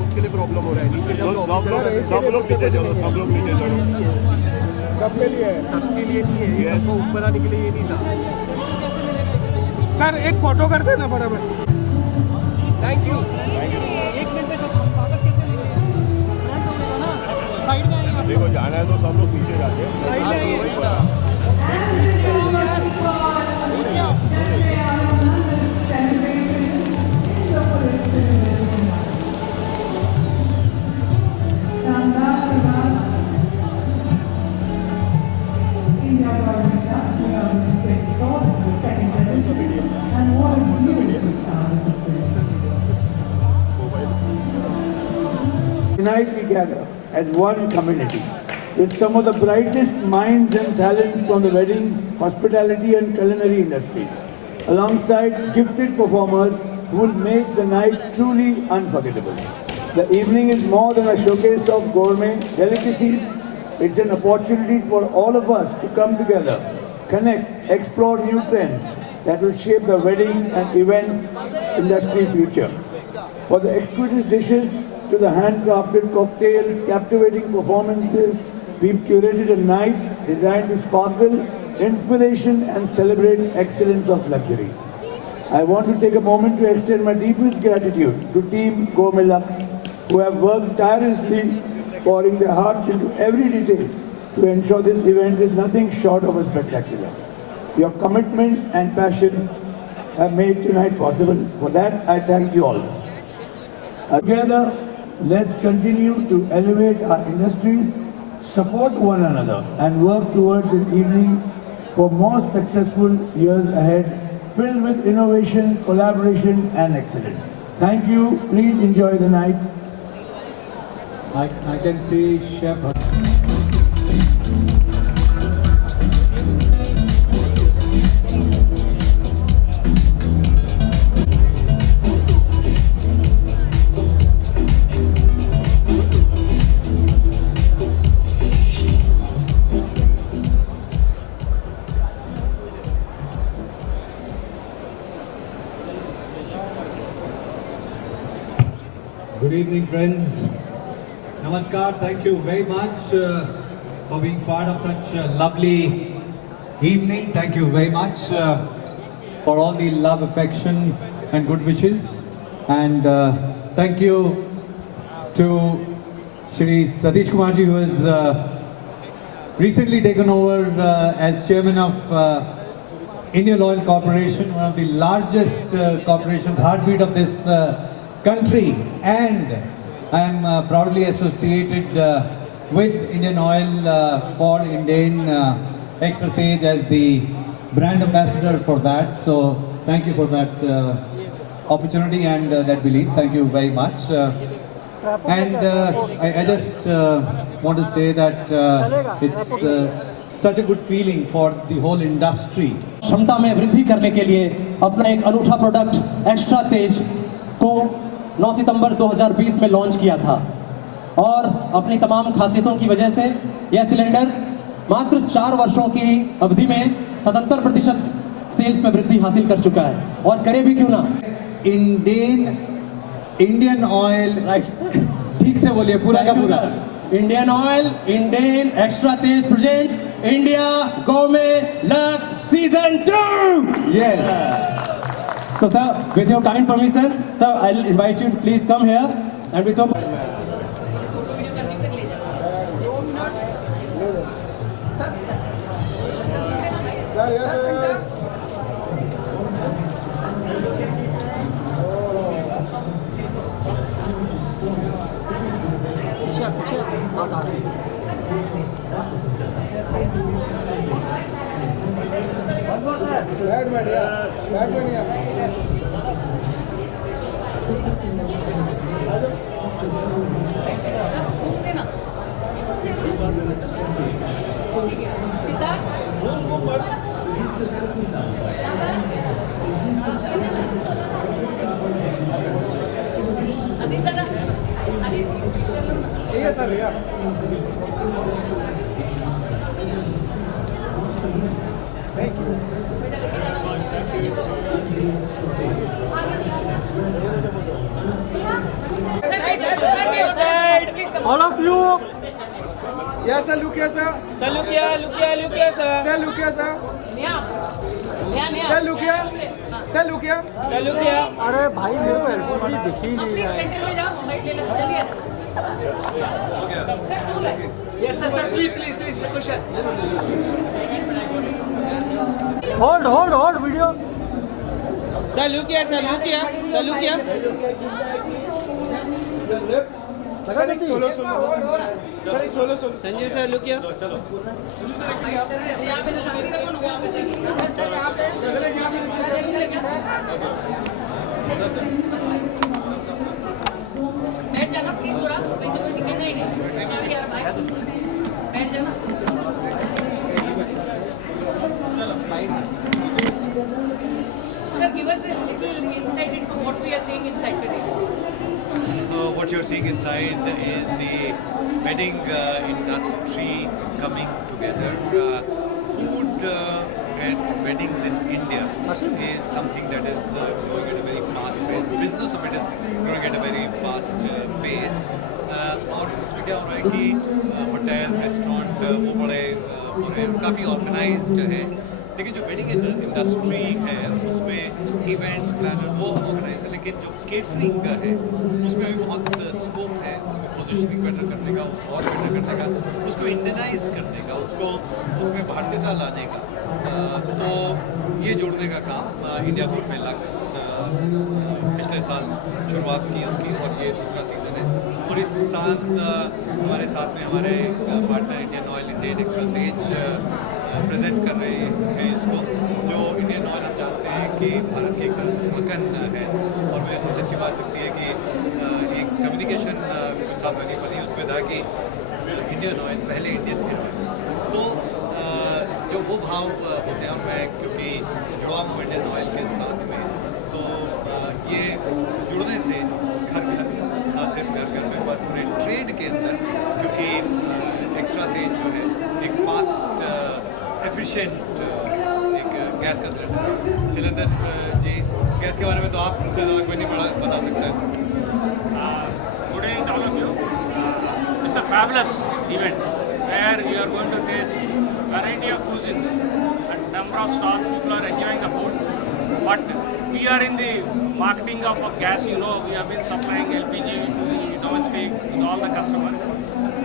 उसके लिए प्रॉब्लम हो रहा है। नीचे सब लोग नीचे चलो, सब लोग नीचे चलो। सबके लिए सबके लिए नहीं है, ये तो ऊपर आने के लिए ये नहीं था। सर एक फोटो कर देना बराबर। Thank you. देखो जाना है तो सब लोग पीछे जाते हैं। Tonight we gather as one community with some of the brightest minds and talents from the wedding, hospitality and culinary industry, alongside gifted performers who will make the night truly unforgettable. The evening is more than a showcase of gourmet delicacies. It's an opportunity for all of us to come together, connect, explore new trends that will shape the wedding and events industry future. For the exquisite dishes to the handcrafted cocktails, captivating performances, we've curated a night designed to sparkle, inspiration and celebrate excellence of luxury. I want to take a moment to extend my deepest gratitude to Team Gourmet Lux, who have worked tirelessly, pouring their hearts into every detail to ensure this event is nothing short of a spectacular. Your commitment and passion have made tonight possible. For that, I thank you all. Together, let's continue to elevate our industries, support one another, and work towards an evening for more successful years ahead, filled with innovation, collaboration, and excellence. Thank you. Please enjoy the night. I can see Chef. Good evening, friends. Namaskar. Thank you very much for being part of such a lovely evening. Thank you very much for all the love, affection, and good wishes. And thank you to Shri Satish Kumarji, who has recently taken over as chairman of Indian Oil Corporation, one of the largest corporations, heartbeat of this country, and I am proudly associated with Indian Oil for Indian Extra Stage as the brand ambassador for that. So thank you for that opportunity and that belief. Thank you very much. And I just want to say that it's such a good feeling for the whole industry. क्षमता में वृद्धि करने के लिए अपना एक अनूठा product extra तेज को 9 सितंबर 2020 में लॉन्च किया था और अपनी तमाम खासियतों की वजह से यह सिलेंडर मात्र 4 वर्षों की अवधि में 77% सेल्स में वृद्धि हासिल कर चुका है और करे भी क्यों ना। इंडियन ऑयल, ठीक से बोलिए पूरा का पूरा। Indian Oil, Indian Extra Taste presents India Gourmet Lux Season 2! Yes. So sir, with your kind permission, sir, I'll invite you to please come here and with your... All of you. Yes, sir. Look here, sir. Sir, look here, look here, look here, sir. Sir, look here, sir. Sir, look here. Sir, look here. Sir, look here. अरे भाई मेरे को LCD दिख ही नहीं रहा है। Centre में जाओ, वाइट ले लो, चलिए। Sir, to like. Hold video. Sir, look here, sir, look here. Sir, look here. Sir एक solo Sanjay sir, look here. यहाँ पे तो शांति रखो ना, यहाँ पे से। सर, यहाँ पे। बैठ जाना प्लीज थोड़ा, भाई तुम्हें दिखे नहीं बैठ जाना यार भाई, बैठ जाना। Sir, give us a little insight into what we are seeing inside today. What you're seeing inside is the wedding industry coming together. Food at weddings in India is something that is growing at a very fast pace. Business of it is growing at a very fast pace. और उसमें क्या हो रहा है कि hotel restaurant वो बड़े काफ़ी ऑर्गेनाइज्ड है, लेकिन जो वेडिंग इंडस्ट्री है उसमें इवेंट्स प्लानर वो ऑर्गेनाइज है, लेकिन जो केटरिंग का है उसमें भी बहुत स्कोप है उसको पोजिशनिंग बेटर करने का, उसको और बेटर करने का, उसको इंडियनाइज करने का, उसको उसमें भारतीयता लाने का। तो ये जोड़ने का काम इंडिया ग्रुप में लक्स पिछले साल शुरुआत की उसकी, और ये दूसरा सीज़न है। और इस साल हमारे साथ में हमारे partner Indian Oil, Indian extra तेज प्रेजेंट कर रहे हैं इसको, जो इंडियन ऑयल हम जानते हैं कि भारत की एक ढक्कन है। और मुझे सबसे अच्छी बात लगती है कि एक कम्युनिकेशन कुछ साल पहले बनी, उसमें था कि इंडियन ऑयल पहले इंडियन फिर ऑयल। तो जो वो भाव होते हैं, और मैं क्योंकि जुड़ा हूँ इंडियन ऑयल के साथ में, तो ये जुड़ने से घर घर ना सिर्फ घर घर में पर पूरे ट्रेड के अंदर, क्योंकि एक्स्ट्रा तेज जो है एक फास्ट एफिशिएंट एक गैस का सिलेंडर। चिलंदर जी, गैस के बारे में तो आप मुझसे ज़्यादा कोई नहीं बता सकता है। Good evening to all of you. It's a fabulous event where you are going to taste variety of cuisines and number of stalls. People are enjoying the food. But we are in the marketing of gas. You know, we have been supplying LPG to the domestic to all the customers.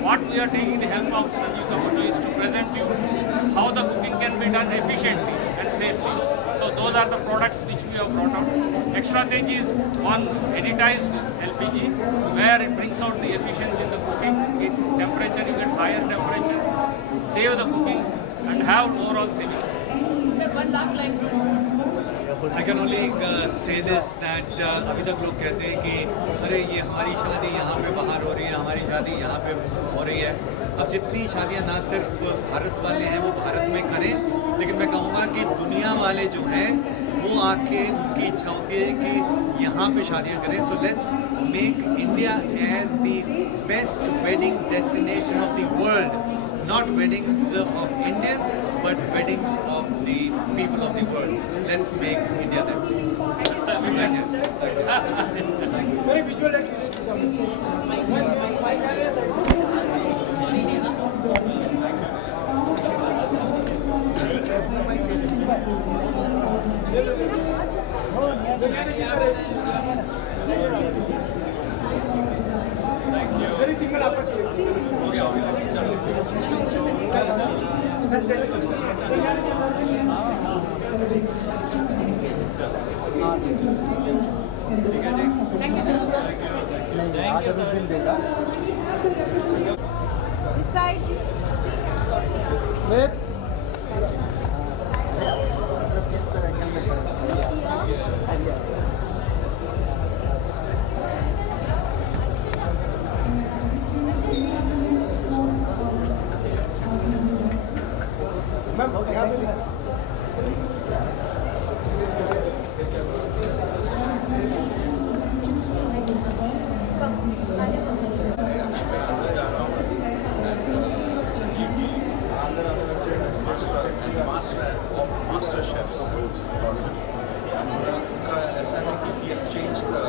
What we are taking the help of Sanjeev Kapoor is to present you how the cooking can be done efficiently and safely. So those are the products which we have brought out. Extra Tej is one editized LPG where it brings out the efficiency in the cooking. In temperature, you get higher temperature, save the cooking and have overall savings. Sir, one last line. I can only say this that अभी तक लोग कहते हैं कि अरे ये हमारी शादी यहाँ पे बाहर हो रही है, हमारी शादी यहाँ पे हो रही है। अब जितनी शादियाँ ना सिर्फ भारत वाले हैं वो भारत में करें, लेकिन मैं कहूँगा कि दुनिया वाले जो हैं वो आके उनकी इच्छा होती है कि यहाँ पे शादियाँ करें। So let's make India as the best wedding destination of the world, not weddings of Indians, but weddings of the people of the world. Let's make India that place. Very visual Very single opportunity. Thank you, sir. This side. important. उनका ऐसा है कि he has changed the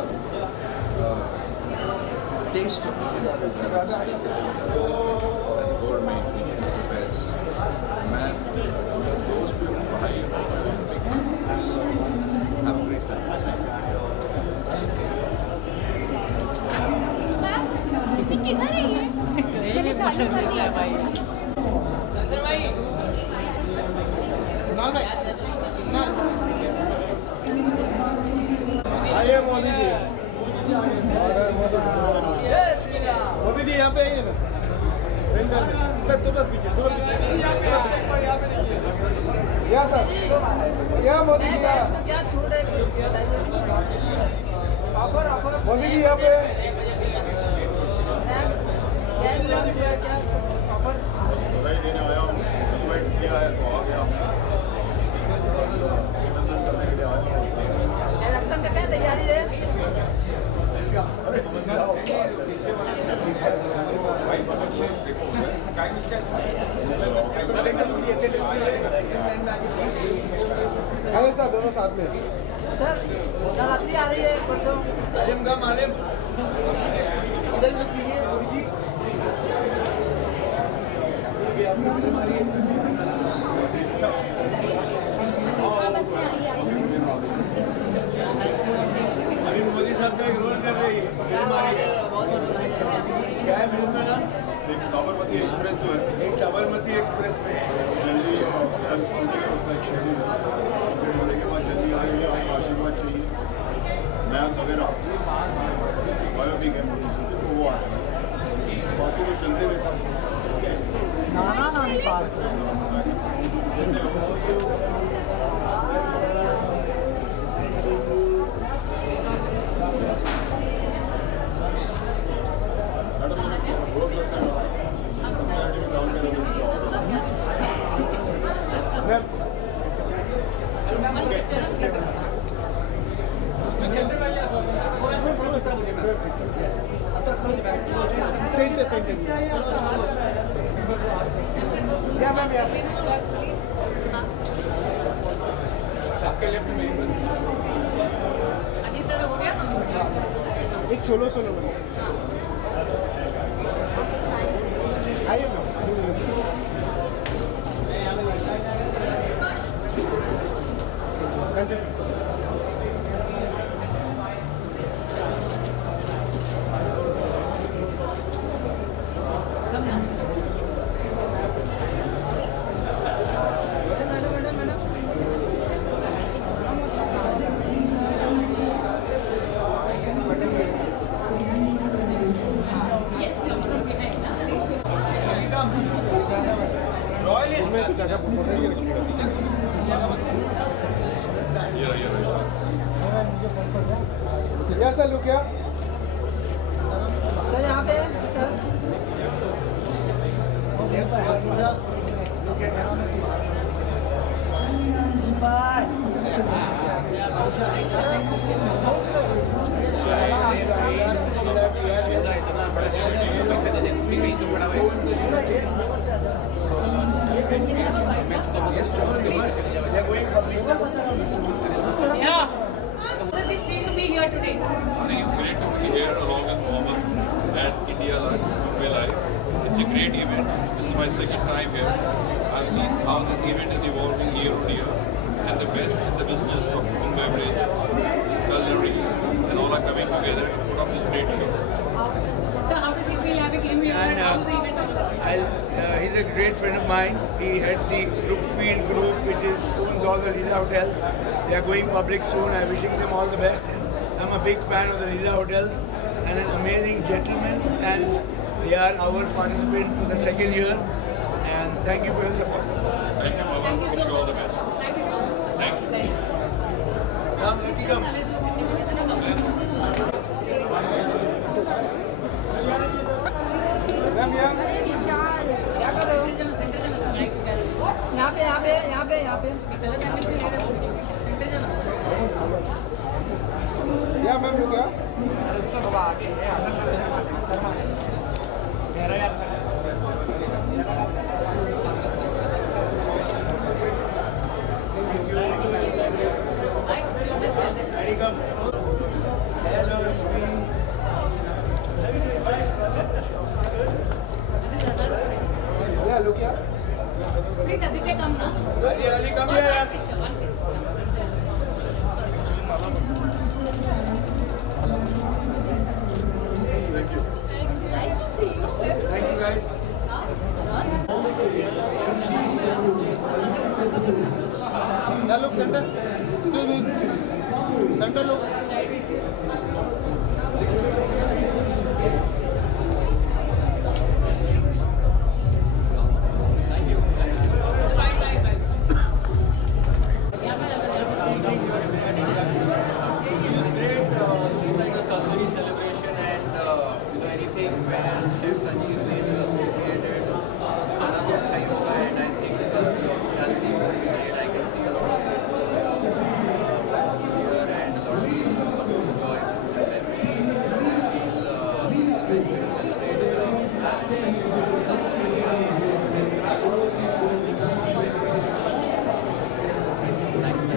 taste of Indian food. And gourmet Indian food is. मैं उनका दोस्त भी हूँ, भाई हूँ, big fan. Have a great time. किधर है ये? मैंने चालू कर दिया भाई। संदर भाई। आइए मोदी जी। मोदी जी यहाँ पे आइए ना। सेंटर में। सर तुरंत पीछे। या सर। या मोदी जी या। क्या छूट है? ऑफर। मोदी जी यहाँ पे। गैस लॉन्च हुआ क्या? ऑफर। बधाई देने आया हूँ, इनवाइट किया है तो आ गया हूँ, अभिनंदन करने के लिए आया हूँ। इलेक्शन का क्या तैयारी है? अरे सर दोनों साथ में। सर नवरात्रि आ रही है परसों। मालूम का मालूम। इधर मत कीजिए मोदी जी। आपकी फिल्म आ रही है। अभी मोदी साहब का एक रोल कर रही है, फिल्म आ रही है। क्या है फिल्म का नाम? एक साबरमती एक्सप्रेस जो है, एक साबरमती एक्सप्रेस में है। जल्दी शूटिंग है, उसका एक शेड्यूल है, कंप्लीट होने के बाद जल्दी आएंगे, आपका आशीर्वाद चाहिए। नया सवेरा बायोपिक है मोदी जी, तो वो आया बाकी तो चलते रहता है। क्या मैम यहाँ पे? अजीत दादा हो गया? एक सोलो आइए मैम। क्या सर लुक क्या? सर यहाँ पे sir. Yeah. How does it feel to be here today? I think it's great to be here along with Mohammed and India Lux Gourmet Live. It's a great event. This is my second time here. I've seen how this event is evolving year on year, and the best in the business of food, beverage, culinary, and all are coming together to put up this great show. So how does it feel having him here and how the event is? He's a great friend of mine. He had the Brookfield Group, which owns all the Leela hotels. They are going public soon. I'm wishing them all the best. I'm a big fan of the Leela hotels and an amazing gentleman. And they are our participant for the second year. And thank you for your support. Thank you, Mohammed. Thank you Wish so you all much. the best. Thank you so much. Thank you. Come, let me come. क्या कर रहे हो? यहाँ पे गलत angle से ले रहे हो। सेंटर जाना। क्या मैम लुक क्या? Excuse me. Center look. It's great. It's like a culinary celebration, and anything where Chef Sanjeev's name is associated, खाना तो अच्छा ही होगा, and I think the hospitality will be great. I can see a lot of faces here, and a lot of people come to enjoy food and beverage. I feel the best way to celebrate hospitality is culinary. Best way to do it. Thanks a lot.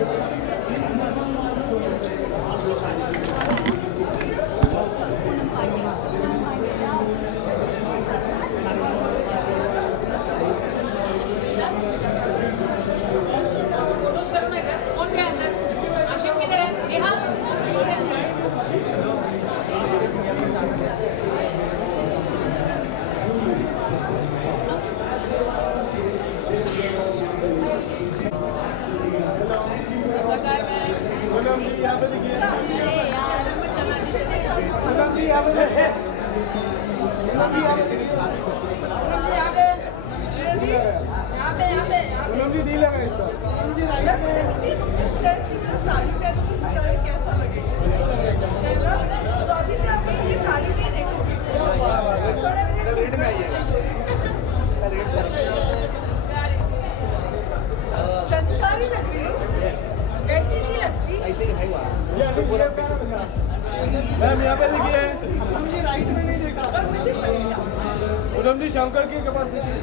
कौन क्या अंदर आशिफ किधर है नेहा संस्कारी लग रही है, ऐसी नहीं लगती। मैम यहाँ पे देखिए, मुझे राइट में नहीं देखा और मुझे लगता पूनम जी शंकर के पास देखिए।